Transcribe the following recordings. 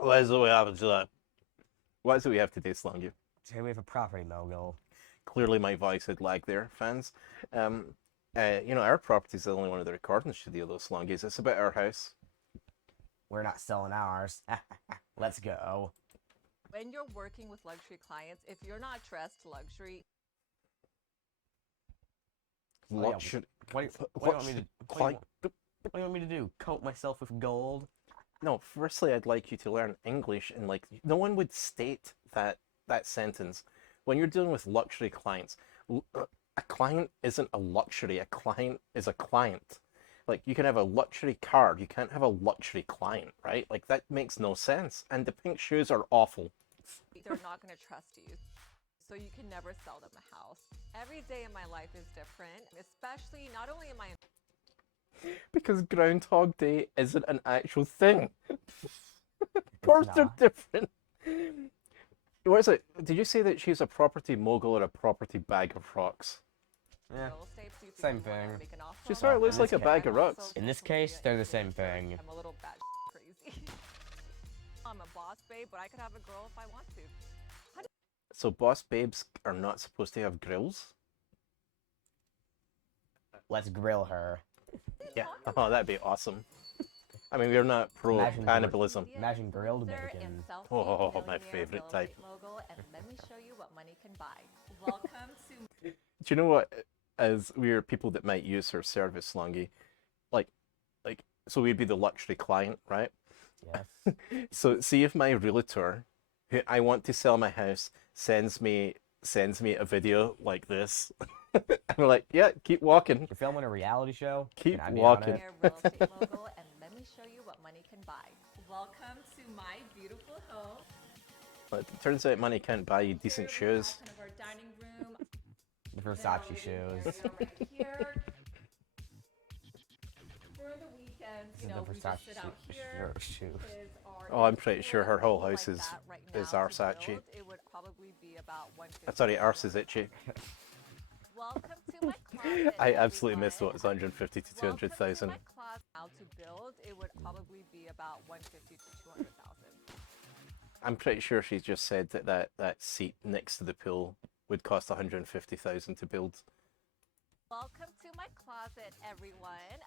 What is it we have to What is it we have today, Slongi? Today we have a property mogul. Clearly my voice had lagged there, fans. Our property's the only one of the recording studio, though, Slongis. It's about our house. We're not selling ours. Let's go. When you're working with luxury clients, if you're not dressed luxury, Luxury. What do you want me to? What do you want me to do? Coat myself with gold? No, firstly, I'd like you to learn English, and no one would state that sentence. When you're dealing with luxury clients, a client isn't a luxury. A client is a client. Like, you can have a luxury card, you can't have a luxury client, right? Like, that makes no sense. And the pink shoes are awful. they're not going to trust you. So you can never sell them a house. Every day in my life is different, especially not only in my Because Groundhog Day isn't an actual thing. Of course they're different. What is it? Did you say that she's a property mogul or a property bag of rocks? Yeah, real estate. So you same can thing. make an offer She on sort of my looks like house. a bag of I'm also rocks. In this case, they're the same thing. I'm a little bat crazy. I'm a boss babe, but I could have a girl if I want to. So boss babes are not supposed to have grills? Let's grill her. Yeah. Oh, that'd be awesome. I mean, we're not pro Imagine cannibalism. Imagine grilled Producer and bacon. Oh, self-made my millionaire favorite real type. estate mogul, and let me show you what money can buy. Welcome to Do you know what? As we're people that might use her service, Slongi, so we'd be the luxury client, right? Yes. So see if my realtor, who I want to sell my house, sends me a video like this. And we're like, yeah, keep walking. You're filming a reality show. Keep Can I be on walking. it? real estate mogul, and let me show you what money can buy. Welcome to my beautiful home. But it turns out money can't buy you decent Here we have shoes. kind of our dining room. The Then our Versace living shoes. area right here. For the weekends, This you is know, the we just sit out here. shoes. Is our Oh, I'm pretty sure her whole like house is that right now to Arsace. build. It would probably be about 150. Sorry, ours is itchy. Welcome to my closet. I absolutely missed everyone. what was 150 to 200,000. Welcome to my closet. Now to build, it would probably be about 150 to 200,000. I'm pretty sure she just said that seat next to the pool would cost 150,000 to build. Welcome to my closet, everyone.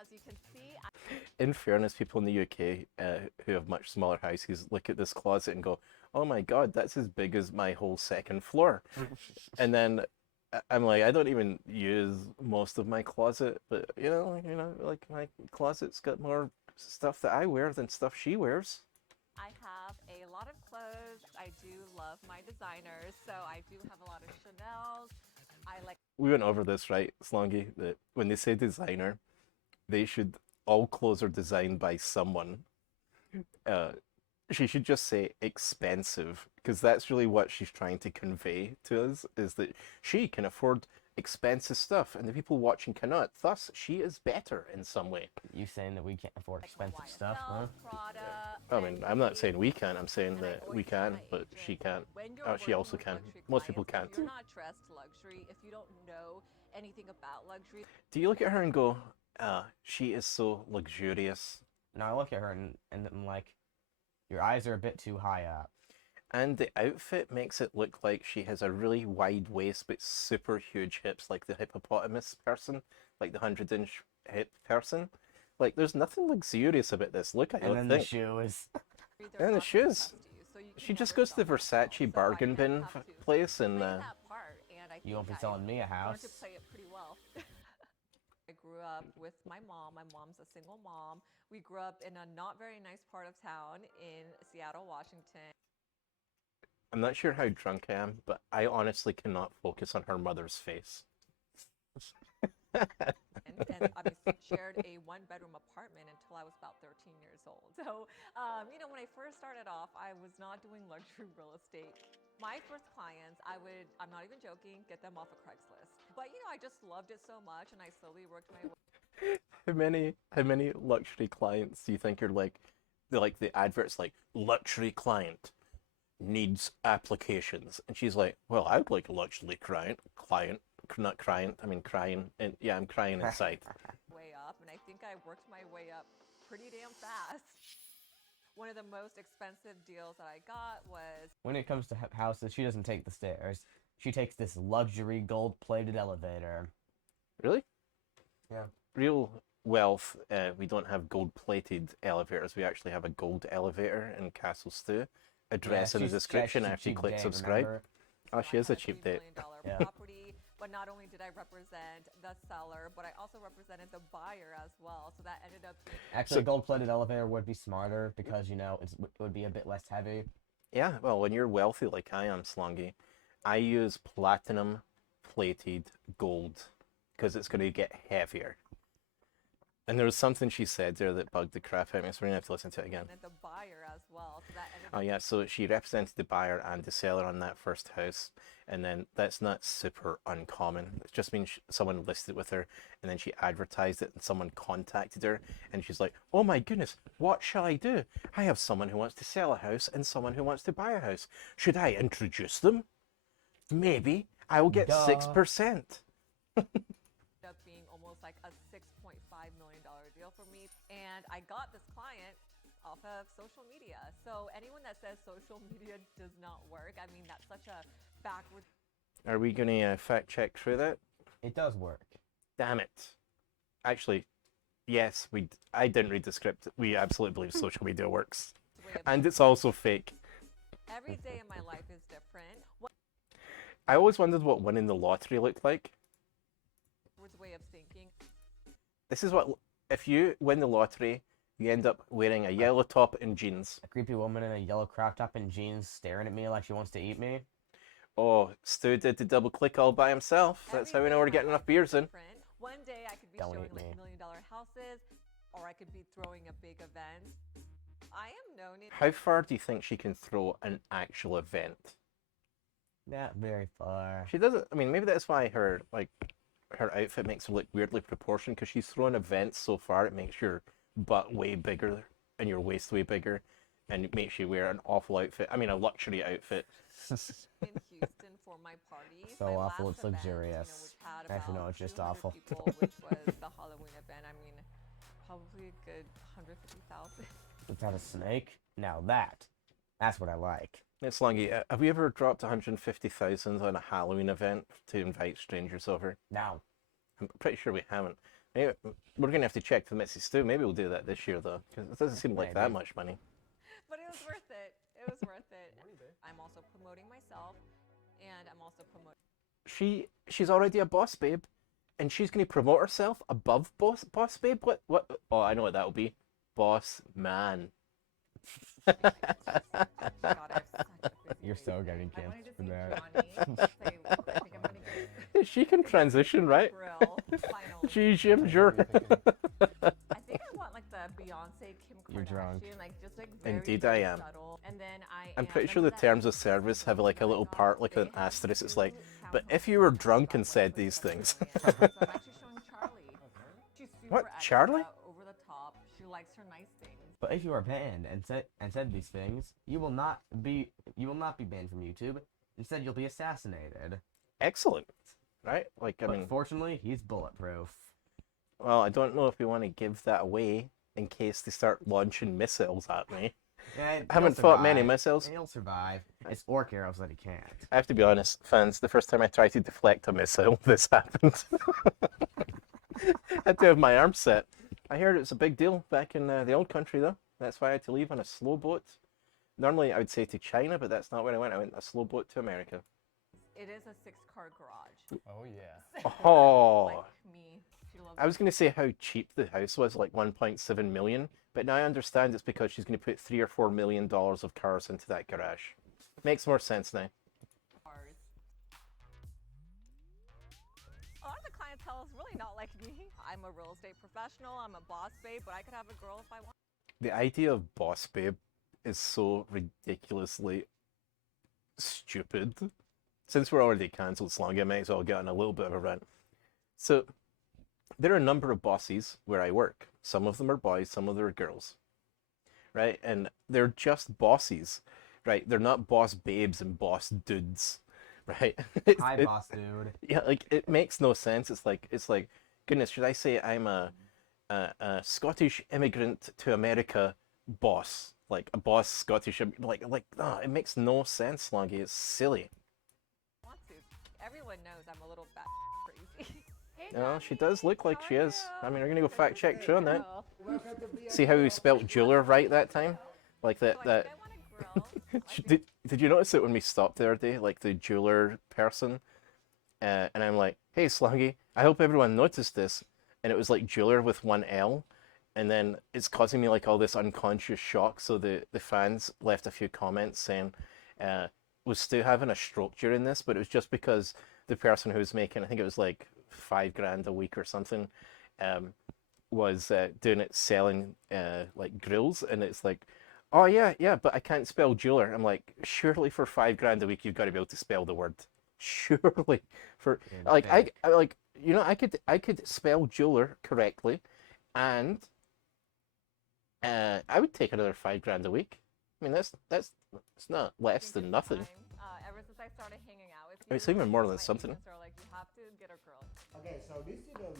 As you can see, In fairness, people in the UK who have much smaller houses look at this closet and go, "Oh my God, that's as big as my whole second floor." And then I'm like, I don't even use most of my closet, but like my closet's got more stuff that I wear than stuff she wears. I have a lot of clothes. I do love my designers, so I do have a lot of Chanel's. I like. We went over this, right, Slongi, that when they say designer, they should all clothes are designed by someone. She should just say expensive, because that's really what she's trying to convey to us, is that she can afford expensive stuff and the people watching cannot. Thus, she is better in some way. You saying that we can't afford expensive stuff, huh? I mean, I'm not saying we can, I'm saying that we can, but she can't. She also can. Most people can't. You're not dressed luxury if you don't know anything about luxury. Do you look at her and go, she is so luxurious? No, I look at her and I'm like, your eyes are a bit too high up. And the outfit makes it look like she has a really wide waist but super huge hips, like the hippopotamus person, like the 100-inch hip person. Like, there's nothing luxurious about this look, I don't And then think. the shoes. And the shoes. She just goes to the Versace bargain bin place and You won't be selling me a house. To play it pretty well. I grew up with my mom. My mom's a single mom. We grew up in a not very nice part of town in Seattle, Washington. I'm not sure how drunk I am, but I honestly cannot focus on her mother's face. And I shared a one-bedroom apartment until I was about 13 years old. So, when I first started off, I was not doing luxury real estate. My first clients, I'm not even joking, get them off of Craigslist. But, I just loved it so much, and I slowly worked my way. How many luxury clients do you think are like the adverts like luxury client needs applications, and she's like, well, I'd like a luxury client, not client, I mean crying, and yeah, I'm crying inside. Way up, and I think I worked my way up pretty damn fast. One of the most expensive deals that I got was When it comes to houses, she doesn't take the stairs. She takes this luxury gold-plated elevator. Really? Yeah. Real wealth, we don't have gold-plated elevators. We actually have a gold elevator in Castle Stew. Address in the description after you click subscribe. Remember? Oh, she is a a cheap $3 date. million Yeah. property. But not only did I represent the seller, but I also represented the buyer as well. So that ended up being Actually, a gold-plated elevator would be smarter because, you know, it would be a bit less heavy. Yeah, well, when you're wealthy like I am, Slongi, I use platinum plated gold because it's going to get heavier. And there was something she said there that bugged the crap out of me, so we're going to have to listen to it again. the buyer as well. So that ended Oh yeah, so she represented the buyer and the seller on that first house, and then that's not super uncommon. It just means someone listed it with her, and then she advertised it, and someone contacted her, and she's like, "Oh my goodness, what shall I do? I have someone who wants to sell a house and someone who wants to buy a house. Should I introduce them? Maybe I will get Duh. 6%." up being almost like a $6.5 million deal for me. And I got this client off of social media. So anyone that says social media does not work, I mean, that's such a backward. Are we going to fact check through that? It does work. Damn it. Actually, yes, I didn't read the script. We absolutely believe social media works. way of- And it's also fake. Every day in my life is different. I always wondered what winning the lottery looked like. Backwards way of thinking. This is what, if you win the lottery, you end up wearing a yellow top and jeans. A creepy woman in a yellow crop top and jeans staring at me like she wants to eat me. Oh, Stu did the double click all by himself. That's how we know we're getting enough beers in. Different. One day I could be Don't showing eat like me. $1 million houses, or I could be throwing a big event. I am known in How far do you think she can throw an actual event? Not very far. She doesn't, I mean, maybe that's why her outfit makes her look weirdly proportioned, because she's thrown events so far, it makes your butt way bigger and your waist way bigger, and it makes you wear an awful outfit. I mean, a luxury outfit. in Houston for my parties. So My awful, last it's event, luxurious. which had Actually, no, about it's just 200 awful. people, which was the Halloween event. I mean, probably a good 150,000. Let's have a snake. Now that's what I like. It's Slongi, have we ever dropped 150,000 on a Halloween event to invite strangers over? Now, I'm pretty sure we haven't. Maybe, we're going to have to check the Missy Stew. Maybe we'll do that this year, though, because it doesn't seem like that Maybe. much money. But it was worth it. It was worth it. I'm also promoting myself, and I'm also promoting. She's already a boss babe, and she's going to promote herself above boss babe? What? Oh, I know what that'll be. Boss man. God, I have such a busy you're week. so getting I kids wanted to for see that. Johnny say, I think I'm gonna get She can transition, right? grill. Finally. She Jim Jur. I think I want like the Beyonce Kim Kardashian, You're drunk. like just like very, Indeed very I am. subtle. And then I'm pretty sure the remember that terms of service have like a little part, like an asterisk. It's like, but if you were drunk and said these things. So I'm actually showing Charlie. She's super What, Charlie? extra, over the top. She likes her nice things. But if you are banned and said these things, you will not be banned from YouTube. Instead, you'll be assassinated. Excellent, right? Like, I But mean, fortunately, he's bulletproof. well, I don't know if we want to give that away in case they start launching missiles at me. Yeah, I haven't fought many missiles. He'll survive. It's orc arrows that he can't. I have to be honest, fans, the first time I tried to deflect a missile, this happened. I had to have my arm set. I heard it's a big deal back in the old country, though. That's why I had to leave on a slow boat. Normally, I would say to China, but that's not where I went. I went on a slow boat to America. It is a 6-car garage. Oh yeah. Oh, Like me. She loves I was going to say how cheap the house was, like 1.7 million, but now I understand it's because she's going to put $3 or $4 million of cars into that garage. Makes more sense now. cars. A lot of the clientele is really not like me. I'm a real estate professional. I'm a boss babe, but I could have a girl if I want. The idea of boss babe is so ridiculously stupid. Since we're already cancelled Slongi, I might as well get on a little bit of a rant. So, there are a number of bosses where I work. Some of them are boys, some of them are girls. Right? And they're just bosses. Right? They're not boss babes and boss dudes. Right? Hi, boss dude. Yeah, like, it makes no sense. It's like, goodness, should I say I'm a Scottish immigrant to America boss, like a boss Scottish, it makes no sense, Slongi. It's silly. Want to. Everyone knows I'm a little bat crazy. Hey, No, she Johnny, does look like how she are is. I you? mean, we're gonna go fact check Good true on that. girl. See how we spelled jeweler right that time? Like So that I that think I want to grill. I think did you notice it when we stopped the other day? Like the jeweler person, and I'm like, "Hey, Slongi, I hope everyone noticed this." And it was like jeweler with one L, and then it's causing me like all this unconscious shock. So the fans left a few comments saying, "Was Stu having a stroke during this?" But it was just because the person who was making, I think it was like 5 grand a week or something, um, was doing it selling like Grillz, and it's like, oh yeah, but I can't spell jeweler. I'm like, surely for 5 grand a week you've got to be able to spell the word. Surely for You'd like think. I like I could spell jeweler correctly, and I would take another 5 grand a week. I mean that's it's not less think than it's nothing. time. Ever since I started hanging out with It's you, even more than my something. agents are like, you have to get a girl. Okay, so this is the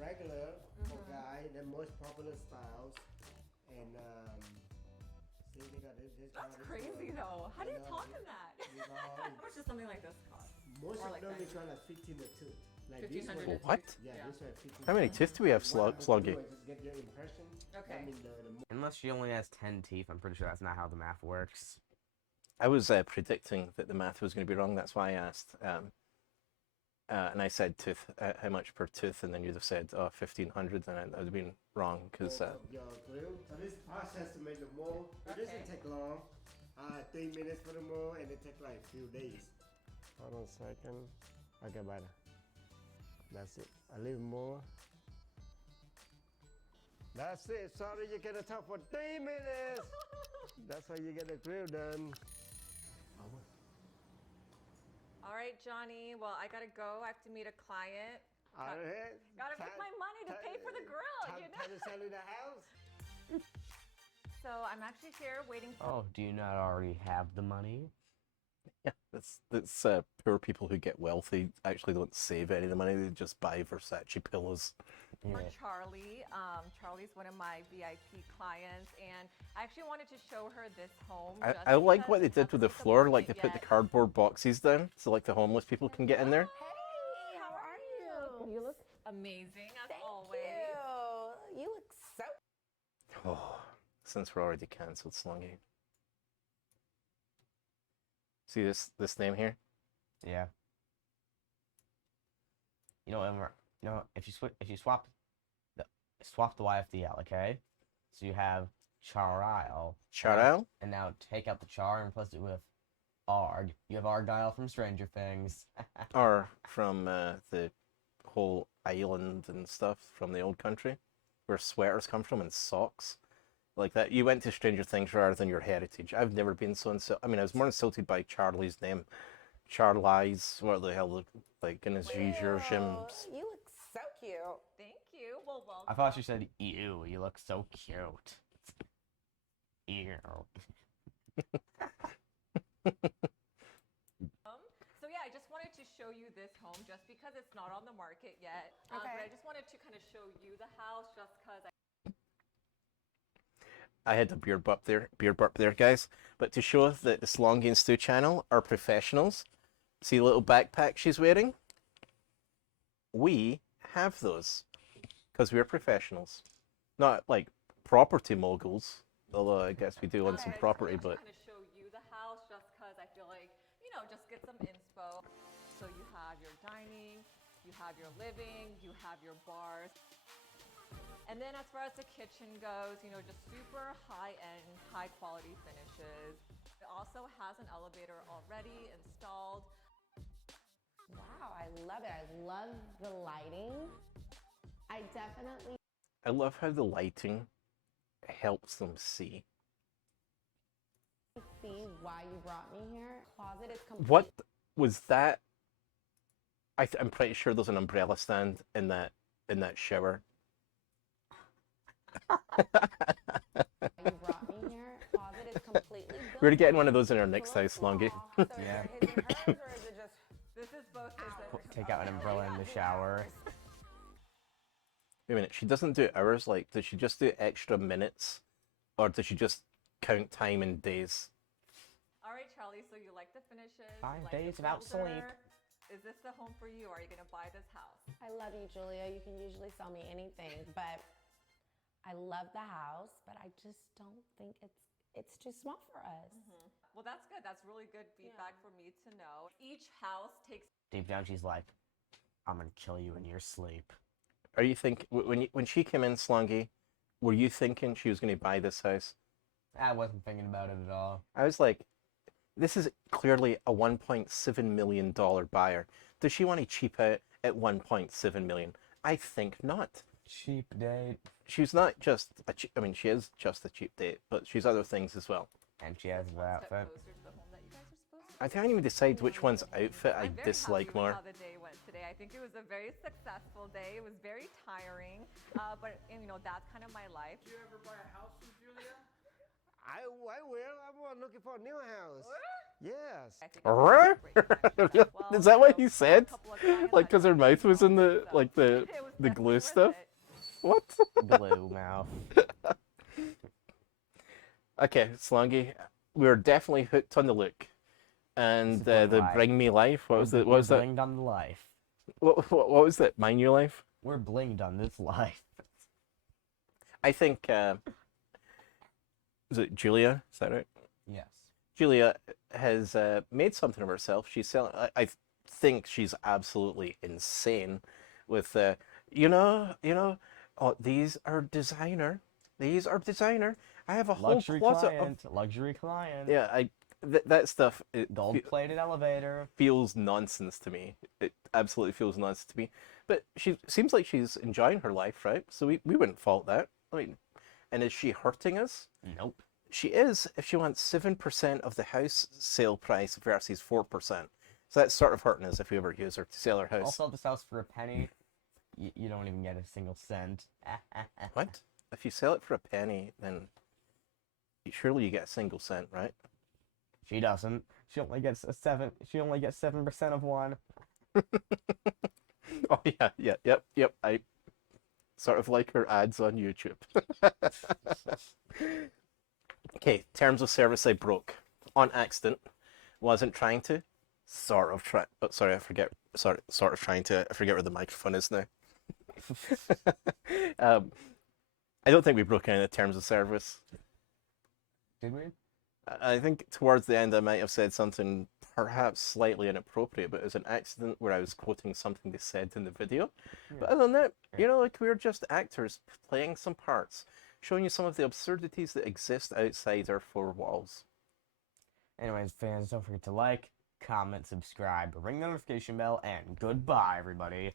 regular for guy, the most popular styles, and see they got this. That's got this crazy one. though. How do you And, talk in that? these How all- much does something like this cost? most Or of like them that. is around like 15 or 2. Like this 1500 one, a What? yeah, Yeah. this one 15. How many teeth do we have, What I'm gonna Sloggy? do is just get your impression. Okay. I mean Unless she only has 10 teeth, I'm pretty sure that's not how the math works. I was predicting that the math was going to be wrong. That's why I asked. And I said tooth, how much per tooth, and then you'd have said, oh, 1,500, and I would have been wrong because of your grill. So this process to make the mold, it Okay. doesn't take long. 3 minutes for the mold, and it takes like a few days. Hold on a second. Okay, better. That's it. A little more. That's it. Sorry, you get a top for 3 minutes. That's how you get the grill done. All right, Johnny. Well, I gotta go. I have to meet a client. All right. Gotta make my money to pay for the grill, you know? Time to sell in the house. So I'm actually here waiting for. Oh, do you not already have the money? yeah, that's poor people who get wealthy actually don't save any of the money. They just buy Versace pillows. For Yeah. Charlie. Charlie's one of my VIP clients, and I actually wanted to show her this home. just I like because what they it did with the hasn't hit floor. Like they market put the yet. cardboard boxes down, so like the homeless people can get in there. Hey, how are you? You look amazing as always. You look so. Oh, since we're already cancelled, Slongi. See this name here? Yeah. You know, Emma, you know, if you swap the YFD out, okay? So you have Charile. Charal? And now take out the char and replace it with Arg. You have Argyle from Stranger Things. Or from the whole island and stuff from the old country, where sweaters come from and socks. Like that. You went to Stranger Things rather than your heritage. I've never been so insulted. I mean, I was more insulted by Charlie's name. Charlize, what the hell, like, in his Jims. You look so cute. Thank you. Well, welcome. I thought she said, ew, you look so cute. Ew. So yeah, I just wanted to show you this home just because it's not on the market yet. But Okay. I just wanted to kind of show you the house just because I had a beer burp there, guys. But to show that the Slongi and Stew channel are professionals, see the little backpack she's wearing? We have those because we're professionals, not like property moguls. Although I guess we do own some property, but kind of show you the house just because I feel like, you know, just get some inspo. So you have your dining, you have your living, you have your bars. And then as far as the kitchen goes, you know, just super high-end, high-quality finishes. It also has an elevator already installed. Wow, I love it. I love the lighting. I definitely I love how the lighting helps them see. see why you brought me here. Closet is complete. What was that? I'm pretty sure there's an umbrella stand in that shower. You brought me here. Closet is completely built. We're getting one of those in our next It's a house, little Slongi. small. So Yeah. is it hers or is it just This is both his and Take out an umbrella in the shower. Wait a minute, she doesn't do hours, like, does she just do extra minutes or does she just count time in days? All right, Charlie. So you like the finishes? you 5 like days the without sleep. builder. Is this the home for you? Are you gonna buy this house? I love you, Julia. You can usually sell me anything, but I love the house, but I just don't think it's too small for us. Well, that's good. That's really good feedback for me to know. Each house takes. Deep down, she's like, I'm gonna kill you in your sleep. Are you when she came in, Slongi, were you thinking she was going to buy this house? I wasn't thinking about it at all. I was like, this is clearly a $1.7 million buyer. Does she want to cheap out at $1.7 million? I think not. Cheap date. She's not just I mean, she is just a cheap date, but she's other things as well. And she has the Step outfit. closer to the home that you guys are supposed to. I can't even decide which one's outfit I I'm very dislike happy with more. how the day went today. I think it was a very successful day. It was very tiring, but you know that's kind of my life. Did you ever buy a house with Julia? I will. I'm looking for a new house. Yes. I think it was a great connection as well. Is that what So, he a said? couple of clients Like, I because her know mouth was in the so like the it was the definitely glue worth stuff? it. What? Glue mouth. Okay, Slongi, we were definitely hooked on the look, and Bling the life. Bring Me Life. What was it? What We're was that? blinged on the life. What was that? My New Life. We're blinged on this life. I think. Was it Julia? Is that right? Yes. Julia has made something of herself. She's selling. I think she's absolutely insane with oh, these are designer. These are designer. I have a Luxury whole closet client. Luxury client. yeah, that stuff Gold-plated elevator. feels nonsense to me. It absolutely feels nonsense to me. But she seems like she's enjoying her life, right? So we wouldn't fault that. I mean, and is she hurting us? Nope. She is if she wants 7% of the house sale price versus 4%. So that's sort of hurting us if we ever use her to sell our I'll house. sell this house for a penny. You don't even get a single cent. What? If you sell it for a penny, then surely you get a single cent, right? She doesn't. She only gets 7% of one. Oh yeah, yep. I sort of like her ads on YouTube. Okay, terms of service I broke on accident. Wasn't trying to. Sort of try. Oh, sorry, I forget. Sort of trying to. I forget where the microphone is now. I don't think we broke any of the terms of service. Did we? I think towards the end I might have said something perhaps slightly inappropriate, but it was an accident where I was quoting something they said in the video. But other than that, like we were just actors playing some parts, showing you some of the absurdities that exist outside our four walls. Anyways, fans, don't forget to like, comment, subscribe, ring the notification bell, and goodbye, everybody.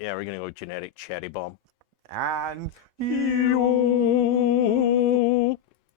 Yeah, we're gonna go generic cherry bomb. And... Yo!